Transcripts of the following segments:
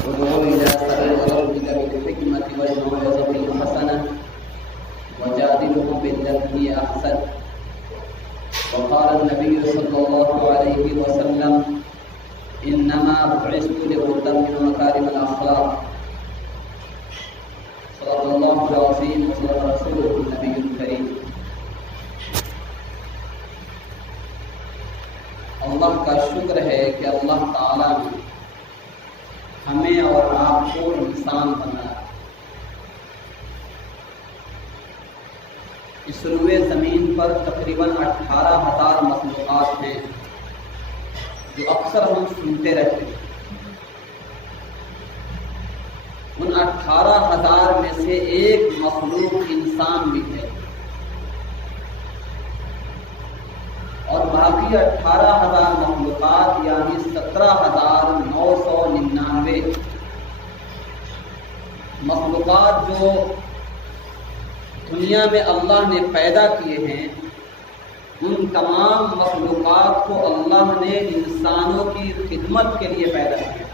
ادعو إلى سبيل ربك بالحكمة والموعظة الحسنة وجادلهم بالتي هي أحسن. وقال النبي صلى الله عليه وسلم إنما بعثت لأتمم مكارم الأخلاق. صدق الله العظيم وصدق رسوله النبي الكريم. اللہ کا شکر ہے کہ اللہ تعالیٰ نے ہمیں اور آپ کو انسان بنایا. اس روئے زمین پر تقریباً 18,000 مخلوقات ہیں جو اکثر ہم سنتے رہتے ہیں. ان 18,000 میں سے ایک مخلوق انسان بھی ہے اور باقی 18,000 مخلوقات یعنی 17,999 مخلوقات جو دنیا میں اللہ نے پیدا کیے ہیں، ان تمام مخلوقات کو اللہ نے انسانوں کی خدمت کے لیے پیدا کیا.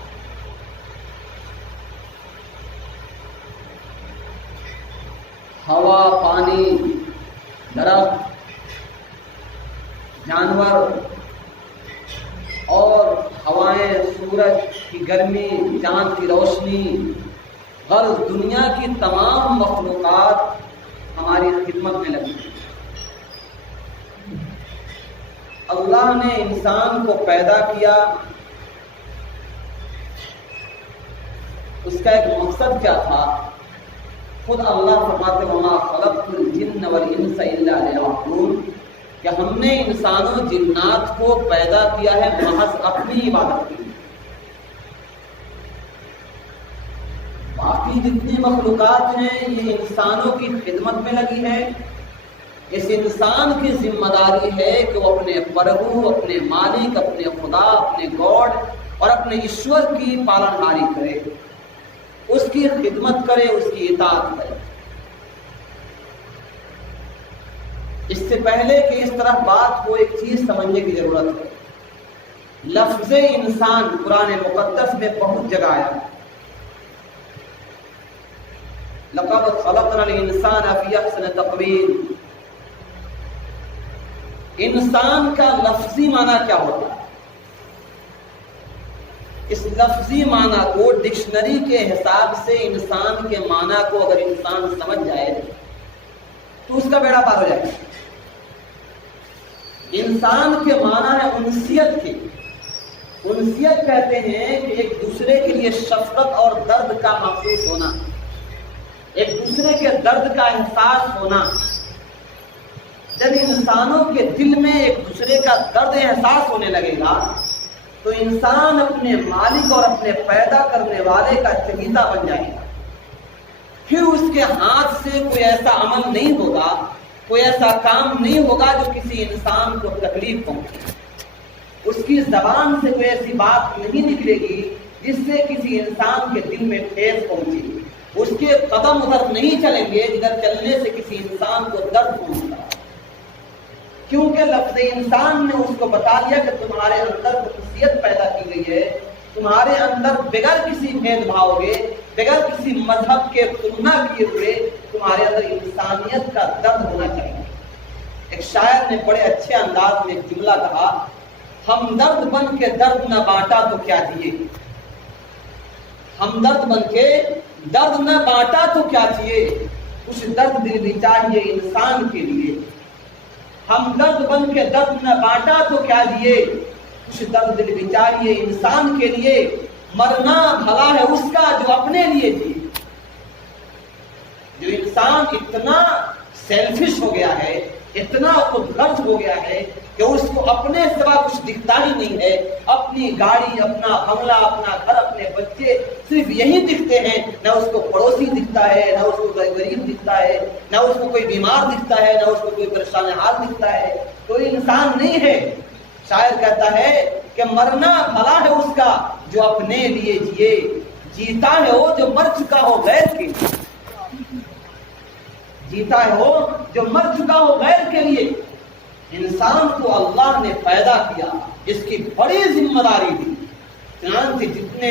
ہوا، پانی، درخت، جانور اور ہوائیں، سورج کی گرمی، چاند کی روشنی، غرض دنیا کی تمام مخلوقات ہماری خدمت میں لگی. اللہ نے انسان کو پیدا کیا، اس کا ایک مقصد کیا تھا؟ خود اللہ فرماتے وما خلقت الجن والانس الا لیعبدون کہ ہم نے انسانوں جنات کو پیدا کیا ہے محض اپنی عبادت کے لیے. باقی جتنی مخلوقات ہیں یہ انسانوں کی خدمت میں لگی ہے. اس انسان کی ذمہ داری ہے کہ وہ اپنے پربھو، اپنے مالک، اپنے خدا، اپنے گاڈ اور اپنے ایشور کی پالنہاری کرے، اس کی خدمت کرے، اس کی اطاعت کرے. اس سے پہلے کہ اس طرح بات کو ایک چیز سمجھنے کی ضرورت ہے. لفظ انسان قرآن مقدس میں بہت جگہ آیا. لقد خلقنا الانسان فی احسن تقویم. انسان کا لفظی معنی کیا ہوتا ہے؟ اس لفظی معنی کو ڈکشنری کے حساب سے انسان کے معنی کو اگر انسان سمجھ جائے تو اس کا بیڑا پار ہو جائے. انسان کے معنی ہے انسیت کی. انسیت کہتے ہیں کہ ایک دوسرے کے لیے شفقت اور درد کا محسوس ہونا، ایک دوسرے کے درد کا احساس ہونا. جب انسانوں کے دل میں ایک دوسرے کا درد احساس ہونے لگے گا تو انسان اپنے مالک اور اپنے پیدا کرنے والے کا چہیتا بن جائے گا. پھر اس کے ہاتھ سے کوئی ایسا عمل نہیں ہوگا، کوئی ایسا کام نہیں ہوگا جو کسی انسان کو تکلیف پہنچے. اس کی زبان سے کوئی ایسی بات نہیں نکلے گی جس سے کسی انسان کے دل میں ٹھیس پہنچے. اس کے قدم ادھر نہیں چلیں گے جدھر چلنے سے کسی انسان کو درد پہنچتا. کیونکہ لفظ انسان نے اس کو بتا دیا کہ تمہارے اندر خصوصیت پیدا کی گئی ہے، تمہارے اندر بغیر کسی بھید بھاؤ کے، بغیر کسی مذہب کے تلنا کیے ہوئے تمہارے اندر انسانیت کا درد ہونا چاہیے. ایک شاعر نے بڑے اچھے انداز میں ایک جملہ کہا، ہمدرد بن کے درد نہ بانٹا تو کیا دیے. ہمدرد بن کے درد نہ بانٹا تو کیا چاہیے. کچھ درد دل بھی چاہیے انسان کے لیے. ہمدرد بن کے درد نہ بانٹا تو کیا دیے. کچھ درد دل بھی چاہیے انسان کے لیے. مرنا بھلا ہے اس کا جو اپنے لیے جیے. جو انسان اتنا سیلفش ہو گیا ہے، اتنا خود غرض ہو گیا ہے کہ اس کو اپنے سوا کچھ دکھتا ہی نہیں ہے. اپنی گاڑی، اپنا بنگلہ، اپنا گھر، اپنے بچے صرف یہی دکھتے ہیں. نہ اس کو پڑوسی دکھتا ہے، نہ اس کو کوئی غریب دکھتا ہے، نہ اس کو کوئی بیمار دکھتا ہے، نہ اس کو کوئی پریشان حال دکھتا ہے. کوئی انسان نہیں ہے. شاعر کہتا ہے کہ مرنا بھلا ہے اس کا جو اپنے لیے جیے. جیتا ہے وہ جو مر چکا ہو غیر کے لیے. جیتا ہے وہ جو مر چکا ہو غیر کے لیے. انسان کو اللہ نے پیدا کیا، اس کی بڑی ذمہ داری دی. چنانچہ جتنے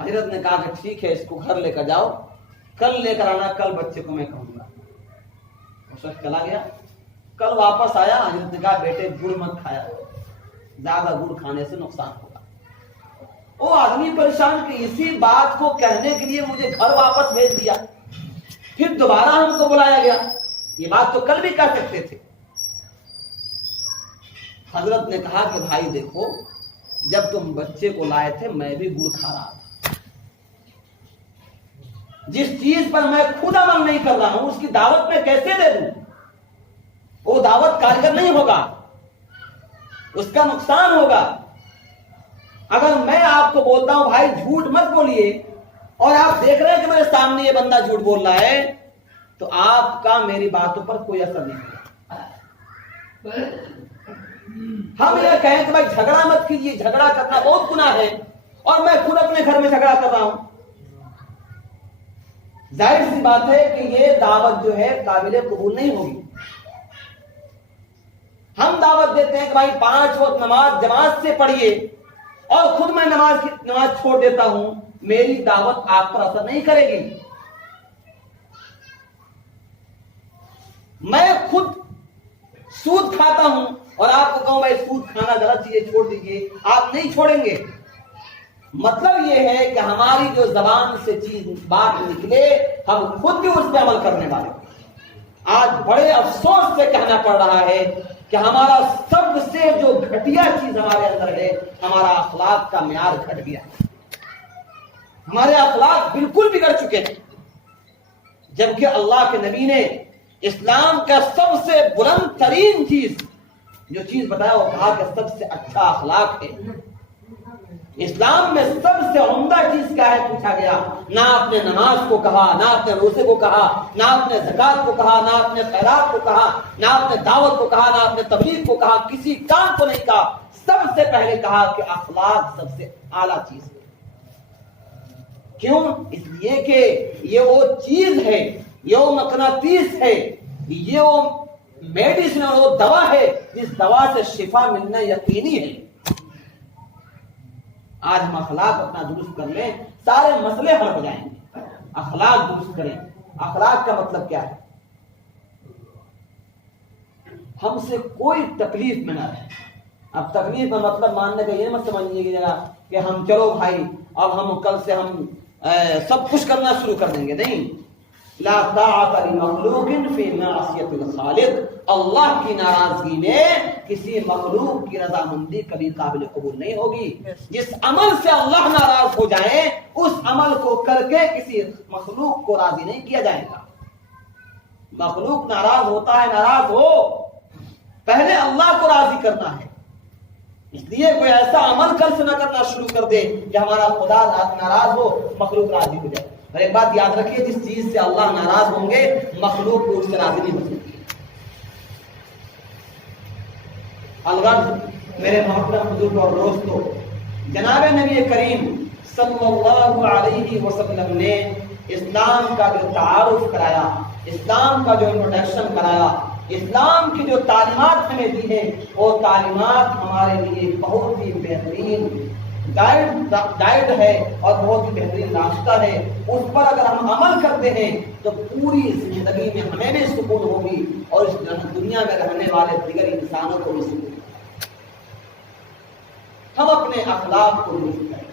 حضرت نے کہا کہ ٹھیک ہے، اس کو گھر لے کر جاؤ، کل لے کر آنا، کل بچے کو میں کہوں گا۔ وہ شخص چلا گیا، کل واپس آیا، حضرت نے کہا بیٹے گڑ مت کھایا، زیادہ گڑ کھانے سے نقصان ہوگا۔ وہ آدمی پریشان کہ اسی بات کو کہنے کے لیے مجھے گھر واپس بھیج دیا، پھر دوبارہ ہم کو بلایا گیا، یہ بات تو کل بھی کہہ سکتے تھے۔ حضرت نے کہا کہ بھائی دیکھو، جب تم بچے کو لائے تھے میں بھی گڑ کھا رہا تھا، جس چیز پر میں خود عمل نہیں کر رہا ہوں اس کی دعوت میں کیسے دے دوں؟ وہ دعوت کارگر نہیں ہوگا، اس کا نقصان ہوگا۔ اگر میں آپ کو بولتا ہوں بھائی جھوٹ مت بولیے، اور آپ دیکھ رہے ہیں کہ میرے سامنے یہ بندہ جھوٹ بول رہا ہے، تو آپ کا میری باتوں پر کوئی اثر نہیں ہوگا۔ ہم یہ کہیں کہ بھائی جھگڑا مت کیجیے، جھگڑا کرنا بہت گناہ ہے، اور میں خود اپنے گھر میں جھگڑا کر رہا ہوں، ظاہر سی بات ہے کہ یہ دعوت جو ہے قابل قبول نہیں ہوگی۔ ہم دعوت دیتے ہیں کہ بھائی 5 وقت نماز جماعت سے پڑھیے، اور خود میں نماز چھوڑ دیتا ہوں، میری دعوت آپ پر اثر نہیں کرے گی۔ میں خود سود کھاتا ہوں اور آپ کو کہوں بھائی سود کھانا غلط چیز ہے، چھوڑ دیجیے، آپ نہیں چھوڑیں گے۔ مطلب یہ ہے کہ ہماری جو زبان سے چیز بات نکلے، ہم خود بھی اس پہ عمل کرنے والے۔ آج بڑے افسوس سے کہنا پڑ رہا ہے کہ ہمارا سب سے جو گھٹیا چیز ہمارے اندر ہے، ہمارا اخلاق کا معیار گھٹ گیا، ہمارے اخلاق بالکل بگڑ چکے ہیں، جبکہ اللہ کے نبی نے اسلام کا سب سے بلند ترین چیز جو چیز بتایا وہ کہا کہ سب سے اچھا اخلاق ہے۔ اسلام میں سب سے عمدہ چیز کیا ہے پوچھا گیا، نہ آپ نے نماز کو کہا، نہ آپ نے روزے کو کہا، نہ آپ نے زکات کو کہا، نہ آپ نے خیرات کو کہا، نہ آپ نے دعوت کو کہا، نہ آپ نے تبلیغ کو کہا، کسی کام کو نہیں کہا، سب سے پہلے کہا کہ اخلاق سب سے اعلیٰ چیز ہے۔ کیوں؟ اس لیے کہ یہ وہ چیز ہے، یہ وہ مقناطیس ہے، یہ وہ میڈیسن اور وہ دوا ہے جس دوا سے شفا ملنا یقینی ہے۔ آج ہم اخلاق اپنا درست کر لیں، سارے مسئلے حل ہو جائیں گے۔ اخلاق درست کریں۔ اخلاق کا مطلب کیا ہے؟ ہم سے کوئی تکلیف میں نہ رہے۔ اب تکلیف کا مطلب ماننے کا یہ مت سمجھیے گا کہ ہم چلو بھائی اب ہم کل سے ہم سب کچھ کرنا شروع کر دیں گے، نہیں۔ لا طاعت لمخلوق فی معصیت الخالق، اللہ کی ناراضگی میں کسی مخلوق کی رضامندی کبھی قابل قبول نہیں ہوگی۔ جس عمل سے اللہ ناراض ہو جائے اس عمل کو کر کے کسی مخلوق کو راضی نہیں کیا جائے گا۔ مخلوق ناراض ہوتا ہے، ناراض ہو، پہلے اللہ کو راضی کرنا ہے۔ اس لیے کوئی ایسا عمل کل سے نہ کرنا شروع کر دے کہ ہمارا خدا ناراض ہو، مخلوق راضی ہو جائے۔ اور ایک بات یاد رکھیے، جس چیز سے اللہ ناراض ہوں گے مخلوق کو اس سے راضی نہیں ہو سکتی۔ الغرض میرے محترم بزرگ اور دوستو، جناب نبی کریم صلی اللہ علیہ وسلم نے اسلام کا جو تعارف کرایا، اسلام کا جو انٹروڈکشن کرایا، اسلام کی جو تعلیمات ہمیں دی ہے، وہ تعلیمات ہمارے لیے بہت ہی بہترین گائیڈ ہے اور بہت ہی بہترین راستہ ہے۔ اس پر اگر ہم عمل کرتے ہیں تو پوری زندگی میں ہمیں بھی سکون ہوگی اور اس دنیا میں رہنے والے دیگر انسانوں کو بھی سکون۔ ہم اپنے اخلاق کو درست کریں۔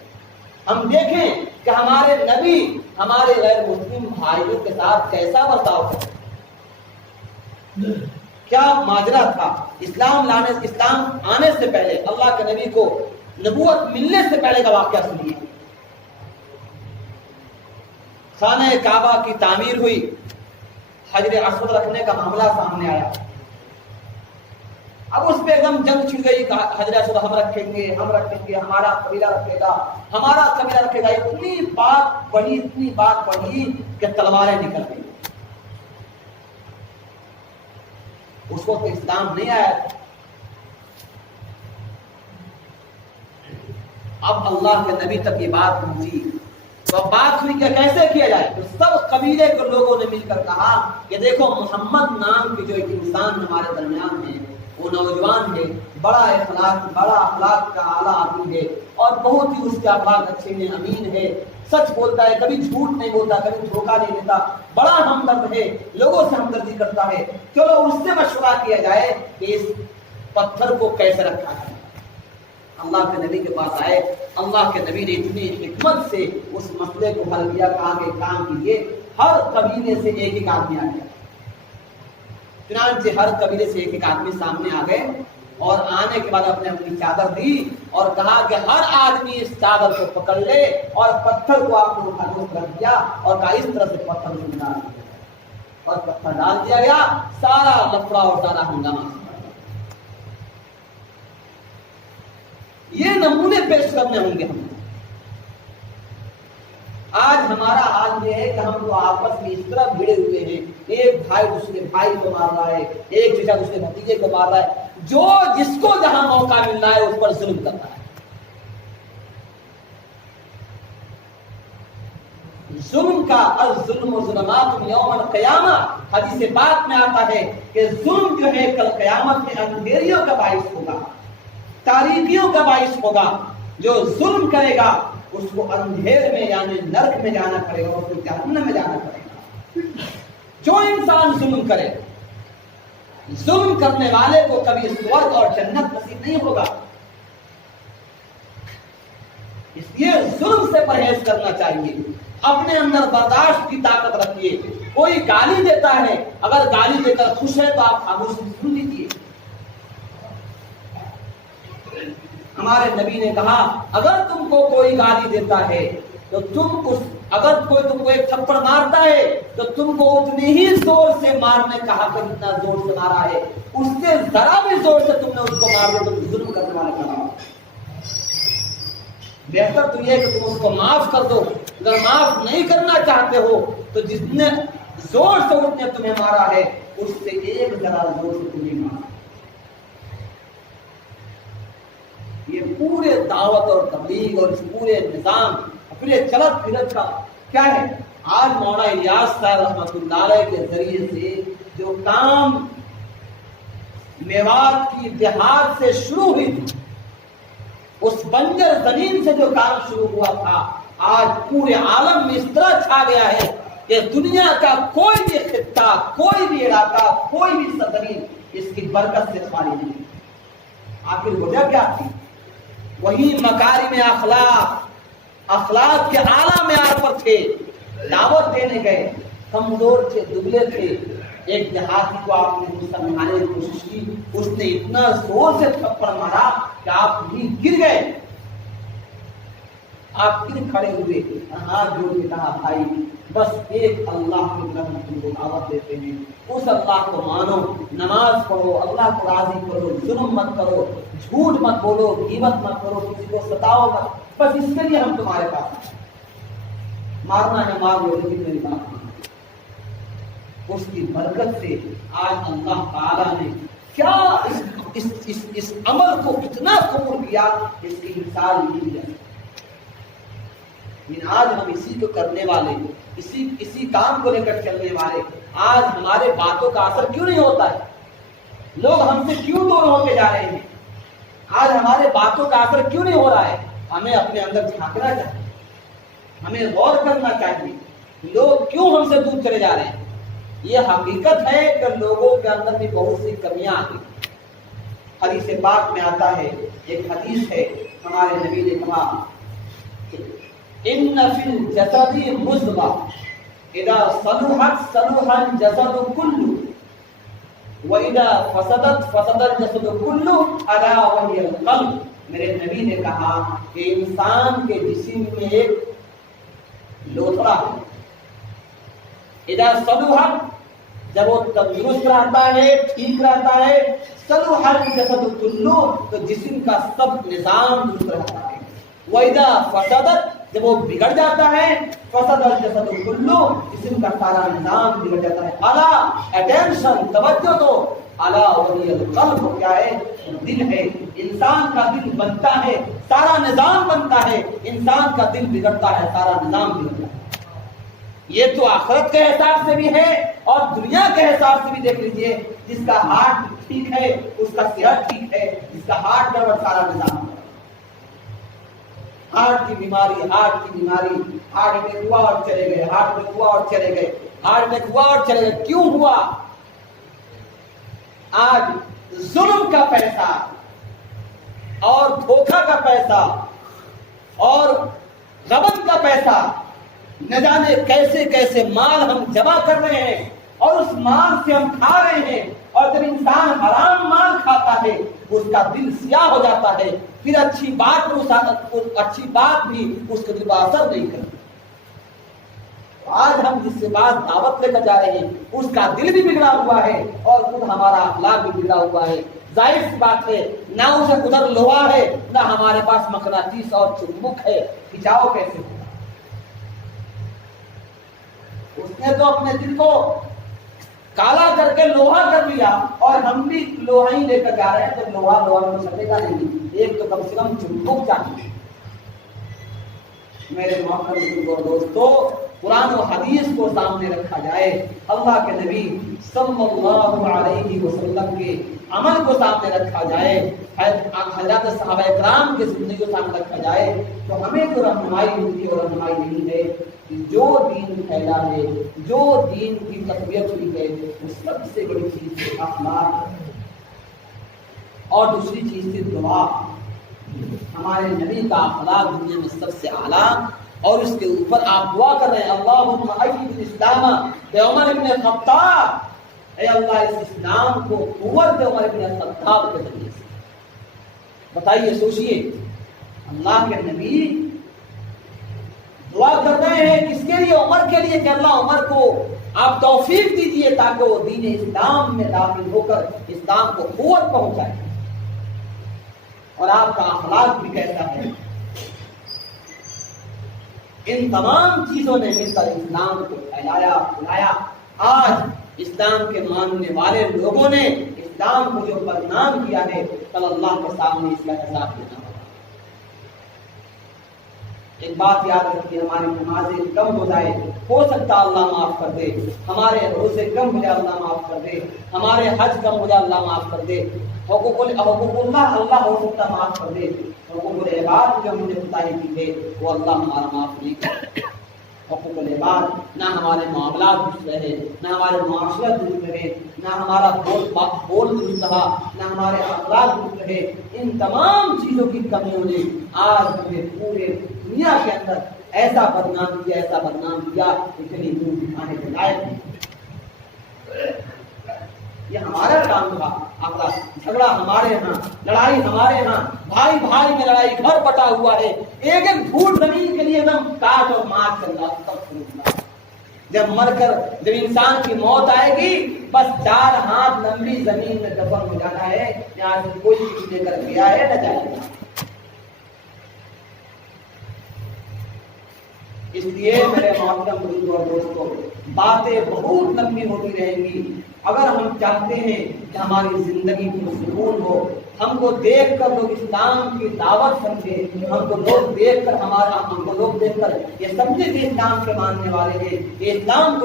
ہم دیکھیں کہ ہمارے نبی ہمارے غیر مسلم بھائیوں کے ساتھ کیسا برتاؤ کرتے، کیا ماجرا تھا۔ اسلام آنے سے پہلے، اللہ کے نبی کو نبوت ملنے سے پہلے کا واقعہ سنیے۔ خانہ کعبہ کی تعمیر ہوئی، حجر اسود رکھنے کا معاملہ سامنے آیا۔ اب اس پہ ایک دم جنگ چھڑ گئی، حجر اسود ہم رکھیں گے، ہمارا قبیلہ رکھے گا، ہمارا قبیلہ رکھے گا۔ اتنی بات بڑھی کہ تلواریں نکل گئی۔ اس وقت اسلام نہیں آیا تھا۔ اب اللہ کے نبی تک یہ بات پہنچی تو اب بات ہوئی کہ کیسے کیا جائے۔ تو سب قبیلے کے لوگوں نے مل کر کہا کہ دیکھو محمد نام کے جو ایک انسان ہمارے درمیان ہے وہ نوجوان ہے، بڑا اخلاق کا اعلیٰ آدمی ہے اور بہت ہی اس کے اخلاق اچھے ہیں، امین ہے، سچ بولتا ہے، کبھی جھوٹ نہیں بولتا، کبھی دھوکہ نہیں دیتا، بڑا ہمدرد ہے، لوگوں سے ہمدردی کرتا ہے۔ چلو اس سے مشورہ کیا جائے کہ اس پتھر کو کیسے رکھا جائے۔ اللہ کے نبی کے پاس آئے، اللہ کے نبی نے اتنی حکمت سے اس مسئلے کو حل کیا، کہا کہ کام کیجیے، ہر قبیلے سے ایک ایک آدمی آ گیا۔ چنانچہ ہر قبیلے سے ایک ایک آدمی سامنے آ گئے اور آنے کے بعد اپنے اپنی چادر دی اور کہا کہ ہر آدمی اس چادر کو پکڑ لے، اور پتھر کو آپ نے اٹھا کے رکھ دیا اور کہا اس طرح سے پتھر کو ڈال دیا اور پتھر ڈال دیا گیا، سارا لفڑا اور سارا ہنگامہ۔ یہ نمونے پیش کرنے ہوں گے ہم۔ آج ہمارا حال یہ ہے کہ ہم تو آپس میں اس طرح بھیڑے ہوئے ہیں، ایک بھائی دوسرے بھائی کو مار رہا ہے، ایک چچا دوسرے بھتیجے کو مار رہا ہے، جو جس کو جہاں موقع مل رہا ہے اس پر ظلم کرتا ہے۔ ظلم کا الظلم ظلمات یوم القیامہ، حدیث پاک میں آتا ہے کہ ظلم جو ہے کل قیامت میں اندھیریوں کا باعث ہوگا، تاریکیوں کا باعث ہوگا۔ جو ظلم کرے گا اس کو اندھیر میں یعنی نرک میں جانا پڑے گا، اس کو جہنم میں جانا پڑے گا۔ جو انسان ظلم کرے، ظلم کرنے والے کو کبھی سورگ اور جنت نصیب نہیں ہوگا۔ اس لیے ظلم سے پرہیز کرنا چاہیے، اپنے اندر برداشت کی طاقت رکھیے۔ کوئی گالی دیتا ہے، اگر گالی دے کر خوش ہے تو آپ خاموشی سے سن لیجیے۔ ہمارے نبی نے کہا اگر تم کو کوئی گالی دیتا ہے تو اگر کوئی تم کو ایک تھپڑ مارتا ہے تو تم کو اتنی ہی زور سے مارنے کہا کہ جتنا زور سے مارا ہے، اس سے ذرا بھی زور سے تم نے اس کو مار دیا تو ظلم کرنے والے کہا۔ بہتر تو یہ کہ تم اس کو معاف کر دو، اگر معاف نہیں کرنا چاہتے ہو تو جتنے زور سے اس نے تمہیں مارا ہے اس سے ایک ذرا زور سے تمہیں مارا۔ یہ پورے دعوت اور تبلیغ اور اس پورے نظام پورے چلت پھرت کا کیا ہے؟ آج مولانا الیاس صاحب رحمۃ اللہ علیہ کے ذریعے سے جو کام میوات کی دیہات سے شروع ہوئی تھی، اس بنجر زمین سے جو کام شروع ہوا تھا، آج پورے عالم میں اس طرح چھا گیا ہے کہ دنیا کا کوئی بھی خطہ، کوئی بھی علاقہ، کوئی بھی سرزمین اس کی برکت سے خالی نہیں۔ آخر وجہ کیا تھی؟ وہی مکارم اخلاق کے اعلیٰ معیار پر تھے، دعوت دینے گئے، کمزور تھے، دبلے تھے۔ ایک دیہاتی کو آپ نے سمجھانے کی کوشش کی، اس نے اتنا زور سے تھپڑ مارا کہ آپ بھی گر گئے، آپ پھر کھڑے ہوئے، ہاتھ جوڑ کے کہا بھائی بس ایک اللہ کی طرف تم کو دعوت دیتے ہیں، اس اللہ کو مانو، نماز پڑھو، اللہ کو راضی کرو، ظلم مت کرو، جھوٹ مت بولو، غیبت مت کرو، کسی کو ستاؤ مت، بس اس کے لیے ہم تمہارے پاس ہیں۔ مارنا ہے مار لو لیکن میری بات مانو۔ اس کی برکت سے آج اللہ تعالیٰ نے کیا اس عمل کو کتنا قبول کیا، اس کی مثال نہیں ہے۔ لیکن آج ہم اسی کو کرنے والے، اسی کام کو لے کر چلنے والے، آج ہمارے باتوں کا اثر کیوں نہیں ہوتا ہے؟ لوگ ہم سے کیوں دور ہوتے جا رہے ہیں؟ آج ہمارے باتوں کا اثر کیوں نہیں ہو رہا ہے؟ ہمیں اپنے اندر جھانکنا چاہیے، ہمیں غور کرنا چاہیے، لوگ کیوں ہم سے دور چلے جا رہے ہیں؟ یہ حقیقت ہے کہ لوگوں کے اندر بھی بہت سی کمیاں آ گئی۔ حدیث پاک میں آتا ہے، ایک حدیث ہے، ہمارے نبی نے کہا ان فی الجسد مضغہ اذا صلحت صلح الجسد كله واذا فسدت فسد الجسد كله الا وهي القلب۔ میرے نبی نے کہا کہ انسان کے جسم میں ایک لوتھڑا ہے، اذا صلحت جب وہ تندرست رہتا ہے، ٹھیک رہتا ہے، صلح الجسد كله تو جسم کا سب نظام درست رہتا ہے، واذا فسدت جب وہ بگڑ جاتا ہے، فسد الجسد کلو جسم کا سارا نظام بگڑ جاتا ہے۔ الا اٹینشن، توجہ دو، الا وہی القلب، کیا ہے؟ دل ہے۔ انسان کا دل بنتا ہے سارا نظام بنتا ہے، انسان کا دل بگڑتا ہے سارا نظام بگڑتا ہے۔ یہ تو آخرت کے حساب سے بھی ہے اور دنیا کے حساب سے بھی دیکھ لیجئے، جس کا ہارٹ ٹھیک ہے اس کا صحت ٹھیک ہے، جس کا ہارٹ گڑبڑ سارا نظام ہے۔ ہارٹ کی بیماری، ہارٹ میں ہوا اور چلے گئے، ہارٹ میں ہوا اور چلے گئے، ہارٹ میں ہوا اور چلے گئے۔ کیوں ہوا؟ آج ظلم کا پیسہ اور دھوکہ کا پیسہ اور غبن کا پیسہ، نہ جانے کیسے کیسے مال ہم جمع کر رہے ہیں اور اس مال سے ہم کھا رہے ہیں، اور جب انسان حرام مال کھاتا ہے اس کا دل سیاہ ہو جاتا ہے، پھر اچھی بات بھی اس کے دل پر اثر نہیں کرتی۔ آج ہم جس سے بات دعوت لے کر جا رہے ہیں اس کا دل بھی بگڑا ہوا ہے اور خود ہمارا اخلاق بھی بگڑا ہوا ہے۔ ظاہر سی بات ہے، نہ اسے ادھر لوہا ہے نہ ہمارے پاس مقناطیس اور چمبک ہے، کھچاؤ کیسے ہوگا؟ اس نے تو اپنے دل کو کالا کر کے لوہا کر لیا اور ہم بھی لوہا ہی لے کر جا رہے ہیں، تو لوہا میں سٹے گا نہیں، ایک تو کم سے کم چمبک چاہیے۔ میرے محترم اور دوستو، قرآن و حدیث کو سامنے رکھا جائے، اللہ کے نبی صلی اللہ علیہ وسلم کے عمل کو سامنے رکھا جائے، حضرات صحابہ کرام کی زندگی کو سامنے رکھا جائے، تو ہمیں جو رہنمائی ملتی اور رہنمائی نہیں ہے کہ جو دین پھیلا ہے، جو دین کی تقویت ہوئی ہے، وہ سب سے بڑی چیز ہے اخلاق، اور دوسری چیز تھی دعا۔ ہمارے نبی کا اخلاق دنیا میں سب سے اعلیٰ، اور اس کے اوپر آپ دعا کر رہے ہیں اللہم اعز الاسلام بعمر بن الخطاب، اے اللہ اس اسلام کو قوت دے عمر بن الخطاب کے ذریعے سے۔ بتائیے، سوچئے، اللہ کے نبی دعا کر رہے ہیں کس کے لیے؟ عمر کے لیے، کہ اللہ عمر کو آپ توفیق دیجئے تاکہ وہ دین اسلام میں داخل ہو کر اسلام کو قوت پہنچائے۔ اور آپ کا اخلاق بھی کیسا ہے؟ ان تمام چیزوں نے مل کر اسلام کو پھیلایا، پھیلایا۔ آج اسلام کے ماننے والے لوگوں نے اسلام کو جو بدنام کیا ہے، کل اللہ کے سامنے اس کا حساب دینا ہوگا۔ ایک بات یاد رکھیے، ہماری نمازیں کم ہو جائے، ہو سکتا اللہ معاف کر دے، ہمارے روزے کم ہو جائے اللہ معاف کر دے، ہمارے حج کم ہو جائے اللہ معاف کر دے، حقوق اللہ ہو سکتا معاف کر دے، حقوق العباد جو ہم نے کوتاہی کی ہے وہ اللہ ہمارا معاف نہیں کرے۔ حقوق العباد، نہ ہمارے معاملات درست رہے، نہ ہمارے معاشرت درست رہے، نہ ہمارا بول درست رہا، نہ ہمارے اخلاق درست رہے، ان تمام چیزوں کی کمیوں نے آج ہمیں پورے دنیا کے اندر ایسا بدنام کیا کہ کہیں دور دکھانے کے لائق نہیں۔ یہ ہمارا کام تھا، آقا جھگڑا ہمارے ہاں، لڑائی ہمارے ہاں، بھائی بھائی میں لڑائی، گھر بٹا ہوا ہے، ایک ایک دھوڑ زمین کے لیے ایک دم کاٹ اور مار چل رہا ہے۔ جب مر کر جب انسان کی موت آئے گی، بس 4 ہاتھ لمبی زمین میں دفن ہو جانا ہے، یہاں سے کوئی کچھ لے کر گیا ہے نہ جائے گا۔ اس لیے میرے محترم بزرگوں اور دوستوں، باتیں بہت لمبی ہوتی رہیں گی۔ اگر ہم چاہتے ہیں کہ ہماری زندگی پرسکون ہو، ہم کو دیکھ کر لوگ اسلام کی دعوت سمجھے، ہم کو لوگ دیکھ کر یہ سمجھے کہ اسلام کے ماننے والے ہیں، یہ اسلام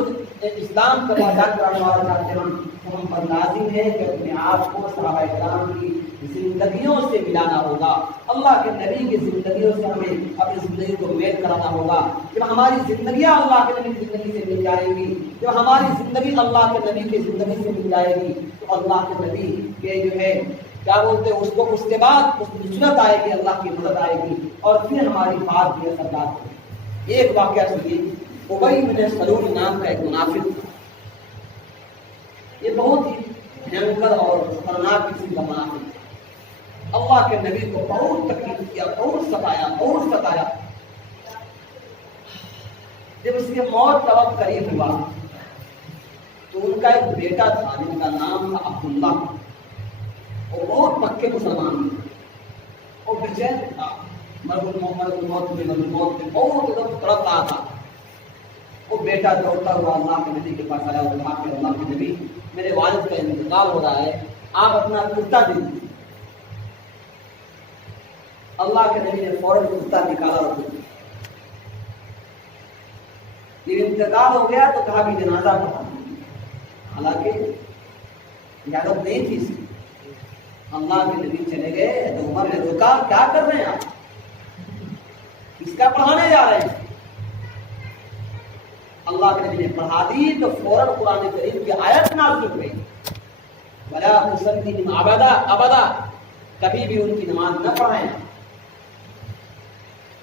کا پہچان کرانے والا چاہتے ہیں، تو ہم پر لازم ہے کہ اپنے آپ کو صحابہ کرام کی زندگیوں سے ملانا ہوگا، اللہ کے نبی کی زندگیوں سے ہمیں اپنی زندگی کو میل کرانا ہوگا۔ جب ہماری زندگیاں اللہ کے نبی کی زندگی سے مل جائیں گی، جب ہماری زندگی اللہ کے نبی کی زندگی سے مل جائے گی، تو اللہ کے نبی کے جو ہے کیا بولتے ہیں اس کے بعد اس کی نصرت آئے گی، اللہ کی مدد آئے گی، اور پھر ہماری بات بھی اثردار ہوگی۔ ایک واقعہ سنیے، ابی بن سلول نام کا ایک منافق تھا، یہ بہت ہی بھینکر اور خطرناک قسم کا منافق تھا۔ اللہ کے نبی کو بہت تکلیف کیا، بہت ستایا۔ جب اس کی موت کا وقت قریب ہوا تو ان کا ایک بیٹا تھا جن کا نام تھا عبداللہ، وہ بہت پکے مسلمان تھے، وہ بے چین تھا، مرد موت میں بہت تڑپ رہا تھا۔ وہ بیٹا دوڑتا ہوا اللہ کے نبی کے پاس آیا اور کہا کہ اللہ کے نبی، میرے والد کا انتقال ہو رہا ہے، آپ اپنا کرتا دے دیجیے۔ اللہ کے نبی نے فوراً کرتا نکالا اور جب انتقال ہو گیا تو کہا کہ جنازہ پڑھا، حالانکہ اجازت نہیں تھی اس کی۔ اللہ کے نبی چلے گئے تو عمر نے روکا، کیا کر رہے ہیں آپ، کس کا پڑھانے جا رہے ہیں؟ اللہ کے نبی نے پڑھا دی تو فوراً قرآن کریم کی آیت نازل ہو گئی، وَلَا تُصَلِّهِمْ أَبَدًا، کبھی بھی ان کی نماز نہ پڑھائیں۔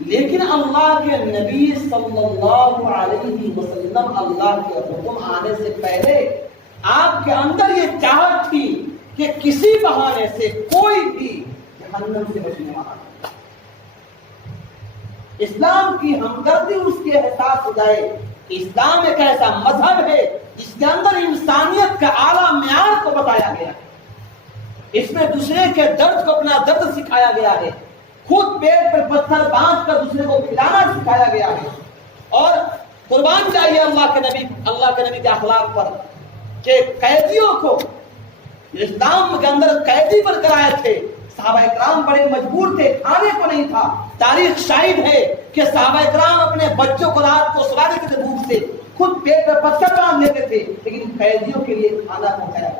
لیکن اللہ کے نبی صلی اللہ علیہ وسلم اللہ کے حکم آنے سے پہلے آپ کے اندر یہ چاہت تھی کہ کسی بہانے سے کوئی بھی جہنم سے بچنے والا نہیں۔ اسلام کی ہمدردی اس کے احساس ہو جائے کہ اسلام ایک ایسا مذہب ہے جس کے اندر انسانیت کا اعلیٰ معیار کو بتایا گیا ہے، اس میں دوسرے کے درد کو اپنا درد سکھایا گیا ہے، خود پیٹ پر پتھر باندھ کر دوسرے کو کھلانا سکھایا گیا ہے۔ اور قربان چاہیے اللہ کے نبی کے اخلاق پر کہ قیدیوں کو اسلام کے اندر قیدی پر کرائے تھے، صحابہ اکرام بڑے مجبور تھے، کھانے کو نہیں تھا۔ تاریخ شاہد ہے کہ صحابہ اکرام اپنے بچوں کو رات کو سلا دیتے تھے بھوک سے، خود پیٹ پر پتھر باندھ لیتے تھے، لیکن قیدیوں کے لیے کھانا پہنچایا،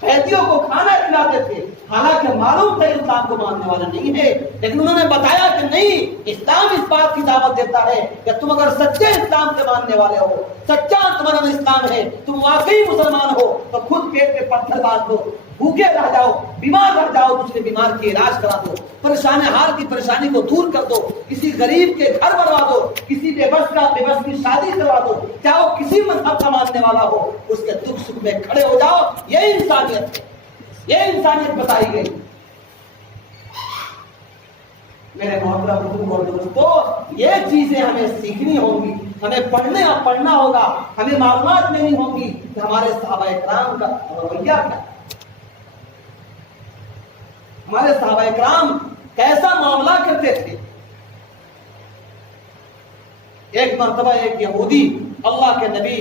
قیدیوں کو کھانا کھلاتے تھے، حالانکہ معلوم تھا اسلام کو ماننے والا نہیں ہے، لیکن انہوں نے بتایا کہ نہیں، اسلام اس بات کی دعوت دیتا ہے کہ تم اگر سچے اسلام کے ماننے والے ہو، سچا تمہارا اسلام ہے، تم واقعی مسلمان ہو، تو خود پیٹ پہ پتھر باندھ دو، بھوکے رہ جاؤ، بیمار رہ جاؤ، دوسرے بیمار کی علاج کرا دو، پریشان حال کی پریشانی کو دور کر دو، کسی غریب کے گھر بنوا دو، کسی بے بس کی شادی کروا دو، چاہے وہ کسی مذہب کا ماننے والا ہو، اس کے دکھ سکھ میں کھڑے ہو جاؤ۔ یہ انسانیت ہے، یہ انسانیت بتائی گئی۔ میرے محترم بزرگ اور دوستو، یہ چیزیں ہمیں سیکھنی ہوں گی، ہمیں پڑھنا ہوگا، ہمیں معلومات لینی ہوں گی کہ ہمارے صحابہ اکرام کا رویہ کیا، ہمارے صحابہ اکرام کیسا معاملہ کرتے تھے۔ ایک مرتبہ ایک یہودی اللہ کے نبی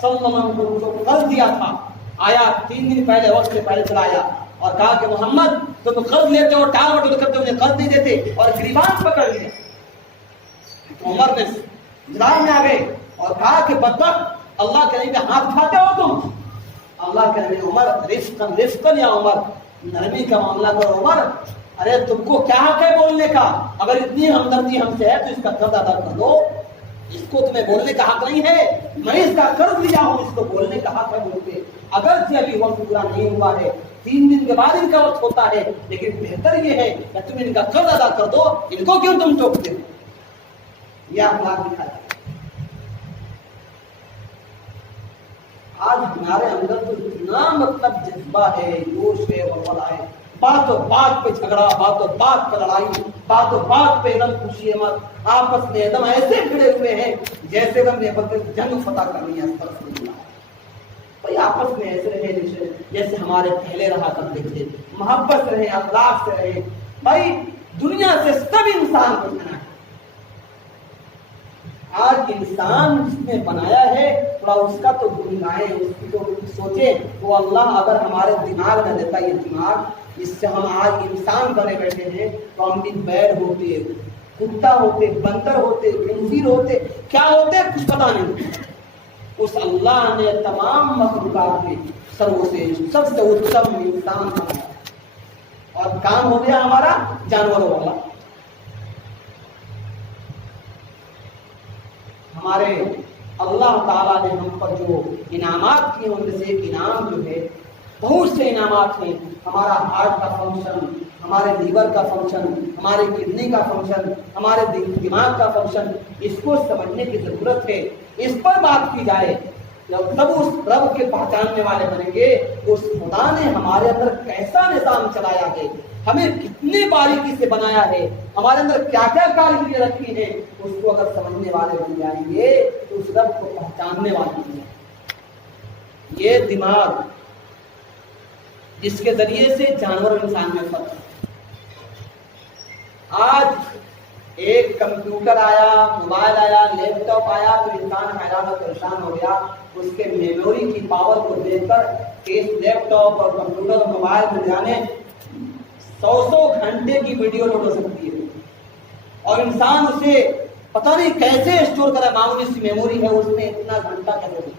صلی اللہ علیہ وسلم کو قرض دیا تھا، آیا 3 دن پہلے، وقت سے پہلے چلایا اور کہا کہ محمد تم قرض لیتے ہو، ٹال مٹول کرتے ہو، انہیں قرض نہیں دیتے، اور گریبان پکڑ لیا۔ عمر نے جلال میں آ گئے اور کہا کہ بدبخت، اللہ کے نبی پہ ہاتھ اٹھاتے ہو تم۔ اللہ کے نبی، عمر رفقاً یا عمر، نرمی کا معاملہ کرو عمر، ارے تم کو کیا حق ہے بولنے کا، اگر اتنی ہمدردی ہم سے ہے تو اس کا قرض ادا کر دو، اس کو تمہیں بولنے کا حق نہیں ہے، میں اس کا قرض لیا ہوں، اس کو بولنے کا حق ہے بولتے، اگرچہ ابھی وقت پورا نہیں ہوا ہے، 3 دن کے بعد ان کا وقت ہوتا ہے، لیکن بہتر یہ ہے کہ تم ان کا قرض ادا کر دو، ان کو کیوں تم ٹوکتے ہو۔ یہ اخلاق دکھایا۔ آج ہمارے اندر تو اتنا جذبہ ہے، جوش ہے، ولولہ ہے، باتوں بات پہ جھگڑا، باتوں بات پہ لڑائی، باتوں بات پہ ایک دم خوشی مت، آپس میں ایک دم ایسے کھڑے ہوئے ہیں جیسے ہم نے جنگ فتح کرنی ہے۔ بھائی آپس میں ایسے رہے جیسے ہمارے پہلے رہا کرتے تھے، محبت سے رہے، اخلاق سے رہے۔ بھائی دنیا سے سب انسان کو بنا ہے، آج انسان جس نے بنایا ہے تھوڑا اس کا تو گنگنائیں، اس کی تو سوچیں، وہ اللہ اگر ہمارے دماغ میں دیتا، یہ دماغ جس سے ہم آج انسان بنے بیٹھے ہیں، تو ہم بھی بیڑ ہوتے، کتا ہوتے، بندر ہوتے، خنزیر ہوتے، کیا ہوتے کچھ پتا نہیں۔ اس اللہ نے تمام مخلوقات میں سب سے اتم انسان بنایا، اور کام ہو گیا ہمارا جانوروں والا۔ ہمارے اللہ تعالیٰ نے ہم پر جو انعامات کیے ان میں سے ایک انعام جو ہے، بہت سے انعامات ہیں، ہمارا ہارٹ کا فنکشن، ہمارے لیور کا فنکشن، ہمارے کڈنی کا فنکشن، ہمارے دماغ کا فنکشن، اس کو سمجھنے کی ضرورت ہے، اس پر بات کی جائے، جب تب اس رب کے پہچاننے والے بنیں گے۔ اس خدا نے ہمارے اندر کیسا نظام چلایا ہے، ہمیں کتنی باریکی سے بنایا ہے، ہمارے اندر کیا کیا کاریگری رکھی ہے، اس کو اگر سمجھنے والے بن جائیں گے تو اس رب کو پہچاننے والے بن جائیں گے۔ یہ دماغ جس کے ذریعے سے جانور اور انسان میں فرق ہے۔ آج ایک کمپیوٹر آیا، موبائل آیا، لیپ ٹاپ آیا تو انسان حیران اور پریشان ہو گیا، اس کے میموری کی پاور کو دیکھ کر کہ اس لیپ ٹاپ اور کمپیوٹر اور موبائل میں جانے 100 گھنٹے کی ویڈیو لوڈ ہو سکتی ہے، اور انسان اسے پتہ نہیں کیسے اسٹور کرا، معمولی سی میموری ہے اس میں اتنا گھنٹہ کیسے.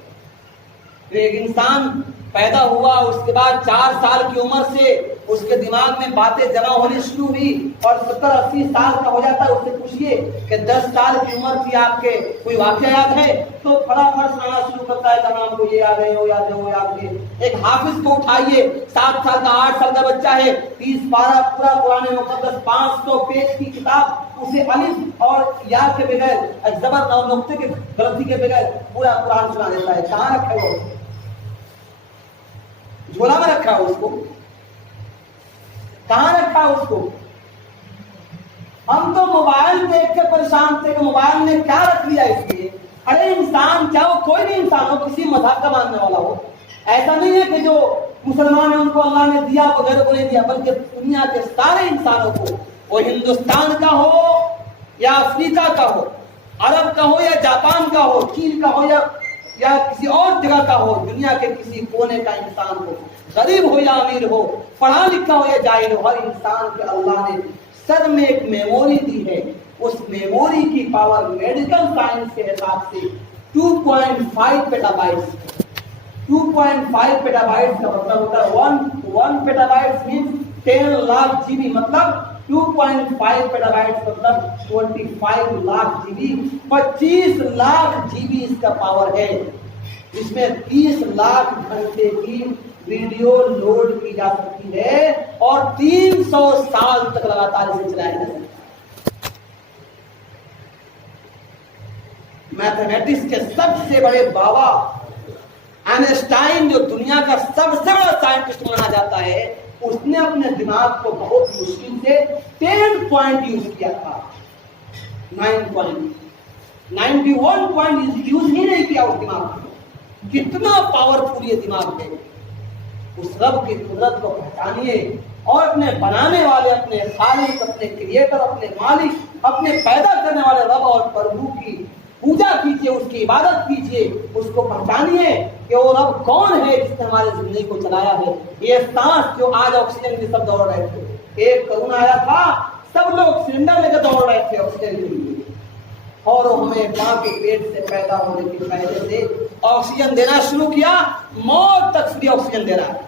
ایک انسان پیدا ہوا، اس کے بعد 4 سال کی عمر سے اس کے دماغ میں باتیں جمع ہونی شروع ہوئی اور 70-80 سال کا ہو جاتا ہے. اس سے پوچھیے کہ 10 سال کی عمر تھی آپ کے، کوئی واقعہ یاد ہے؟ تو فٹافٹ سنانا شروع کرتا ہے، تمام کو یہ یاد ہے، وہ یاد ہے، وہ یاد ہے. ایک حافظ کو اٹھائیے، 7 سال کا 8 سال کا بچہ ہے، 30 پارہ پورا قرآن مقدس 500 پیج کی کتاب، اسے الف اور یا کے بغیر، زبر اور نقطے کے غلطی کے بغیر پورا قرآن سنا دیتا ہے. کہاں رکھا وہ؟ جھولا میں رکھا اس کو، کہاں رکھا اس کو؟ ہم تو موبائل دیکھ کے پریشان تھے کہ موبائل نے کیا رکھ لیا اس لیے. ارے انسان کیا ہو، کوئی بھی انسان ہو، کسی مذہب کا ماننے والا ہو، ایسا نہیں ہے کہ جو مسلمان ہیں ان کو اللہ نے دیا وغیرہ کو نہیں دیا، بلکہ دنیا کے سارے انسانوں کو، وہ ہندوستان کا ہو یا افریقہ کا ہو، عرب کا ہو یا جاپان کا ہو، چین کا ہو یا کسی اور جگہ کا ہو، دنیا کے کسی کونے کا انسان ہو، غریب ہو یا امیر ہو، پڑھا لکھا ہو یا جاہل ہو، ہر انسان کے اللہ نے سر میں ایک میموری دی ہے. اس میموری کی پاور میڈیکل سائنس کے حساب سے 2.5 پیٹا بائٹس. 2.5 پیٹا بائٹس کا مطلب ہوتا ہے 1 petabytes means 10 lakh G B, مطلب 2.5 پیٹا بائٹس مطلب 25 lakh G B. 25 lakh G B اس کا پاور ہے. اس میں 30 لاکھ گھنٹے کی ویڈیو لوڈ کی جا سکتی ہے اور 300 سال تک لگاتار اسے چلایا جا سکتا ہے. میتھمیٹکس کے سب سے بڑے بابا آئنسٹائن، جو دنیا کا سب سے بڑا سائنٹسٹ مانا جاتا ہے، اس نے اپنے دماغ کو بہت مشکل سے 10 پوائنٹ یوز کیا تھا. 9 پوائنٹ 91 پوائنٹ یوز ہی نہیں کیا اس دماغ کو. کتنا پاورفل یہ دماغ ہے. اس رب کی قدرت کو پہچانیے اور اپنے بنانے والے، اپنے خالق، اپنے کریٹر، اپنے مالک، اپنے پیدا کرنے والے رب اور پربھو کی پوجا کیجیے، اس کی عبادت کیجیے، اس کو پہچانیے کہ وہ رب کون ہے جس نے ہماری زندگی کو چلایا ہے. یہ سانس جو آج آکسیجن کے سب دوڑ رہے تھے، ایک کرونا آیا تھا، سب لوگ سلنڈر لے کے دوڑ رہے تھے آکسیجن کے لیے، اور وہ ہمیں ماں کے پیٹ سے پیدا ہونے کے پہلے سے آکسیجن دینا شروع کیا، موت تک فری آکسیجن دے رہا ہے.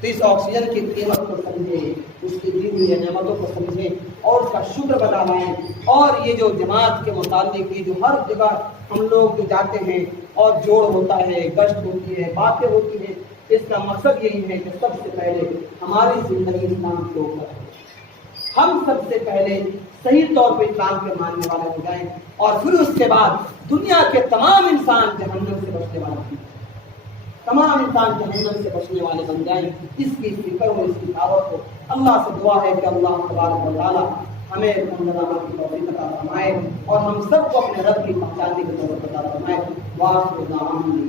تو اس آکسیجن کی قیمت کو سمجھیں، اس کی دی ہوئی نعمتوں کو سمجھیں اور اس کا شکر بتا لائیں. اور یہ جو جماعت کے متعلق یہ جو ہر جگہ ہم لوگ جو جاتے ہیں اور جوڑ ہوتا ہے، گشت ہوتی ہے، باتیں ہوتی ہیں، اس کا مقصد یہی ہے کہ سب سے پہلے ہماری زندگی اسلام کے اوپر ہے. ہم سب سے پہلے صحیح طور پہ اسلام کے ماننے والے ہو جائیں اور پھر اس کے بعد دنیا کے تمام انسان جہنم سے بچنے والے ہیں، تمام انسان جہنم سے بچنے والے بن جائیں. اس کی فکر ہو، اس کی دعوت ہو. اللہ سے دعا ہے کہ اللہ تبارک و تعالیٰ ہمیں رمضان کی توفیق عطا فرمائے اور ہم سب کو اپنے رب کی پہچاننے کی توفیق عطا فرمائے. وآخر دعوانا